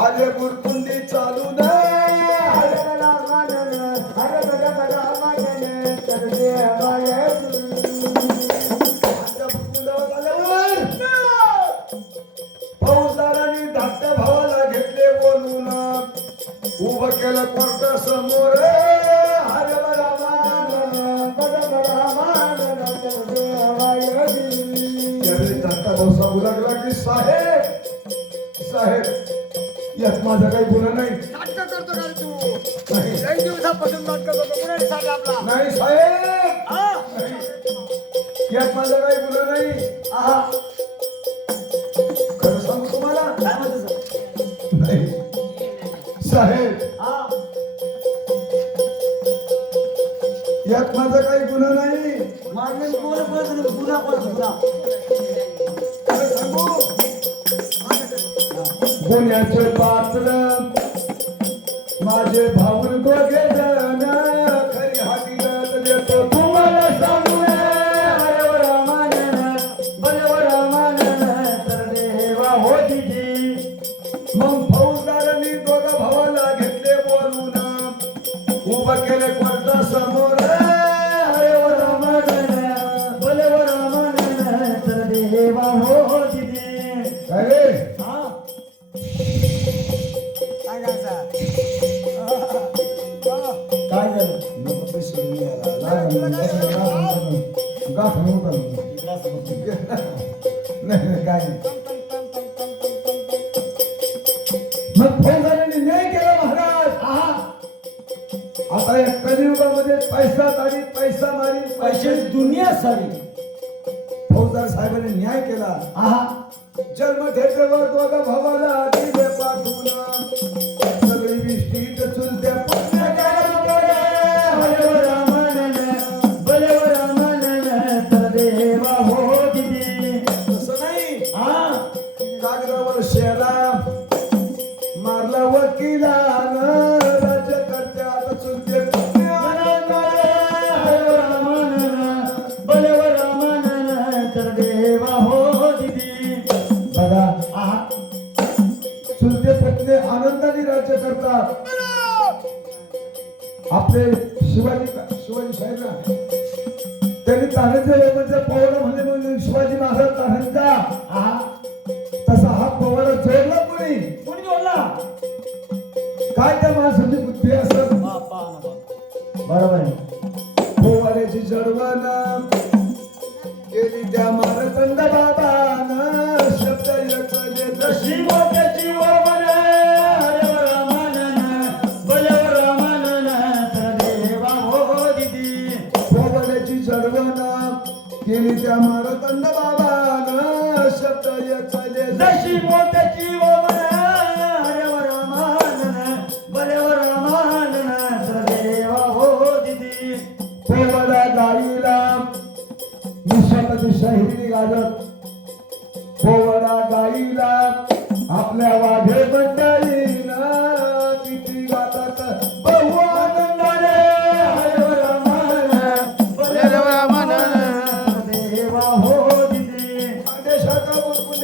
आज गुरकुंडी चालू ना फौजदारांनी धाकट्या भावाला घेतले बोलून उभं केलं कोर्ट समोर धाकटा भाऊ सांगू लागला की साहेब साहेब यात माझं काही गुन्हा नाही. नाटक करतो का तू? काही दिवसापासून नाटक करतो. कुणाने सांगितलं आपला? नाही साहेब यात माझा काही गुन्हा नाही. खरं सांगू तुम्हाला काय म्हणतो नाही साहेब यात माझा काही गुन्हा नाही. मारणे बोल गुन्हा गुन्हा खरं सांगू गुन्ह्याचे पात्र माझे भाऊन दोघे जण खरी हकीकत देतो तुम्हाला सांगू मग फौजदारांनी दोघा भावाला घेतले बोलून उभं केले कोर्टा समोर काय झालं? नाही काय मग फौजदारांनी न्याय केला महाराज. आता या कलियुगामध्ये पैसा तारी पैसा मारी पैसे दुनिया सारी फौजदार साहेबांनी न्याय केला. जन्म ठेपेवर दोघा भावाला दिले पाठवून सगळी विष्टीत चुलत्या तसं नाही कागदावर शेरा मारला वकिलानं राज्यकर्त्याला चुलते बघा चुलते पत्नी आनंदाने राज्य करतात. आपले शिवाजी साहेब ना त्यांनी तान्ह्याचे म्हणजे पवार म्हणजे शिवाजी महाराज तान्ह्यांचा तसा हा पवार जोडला कोणी जोडला काय त्या माणसाची बुद्धी असत. बरोबर आहे. पोवाड्याची जडवण केली त्या मारतंड बाबानं शब्द याचा जशी मोठ्याची पोवाड्याची जडवण केली त्या मारतंड बाबानं शब्द याचा जशी मोठ्याची पोवाडा गाईला निशाची शाहिरी गाजत पोवाडा गाईला आपल्या वाढे मंडळीनं किती गातात बहु आनंदाने देवा हो दिदी देशाचा मुकुट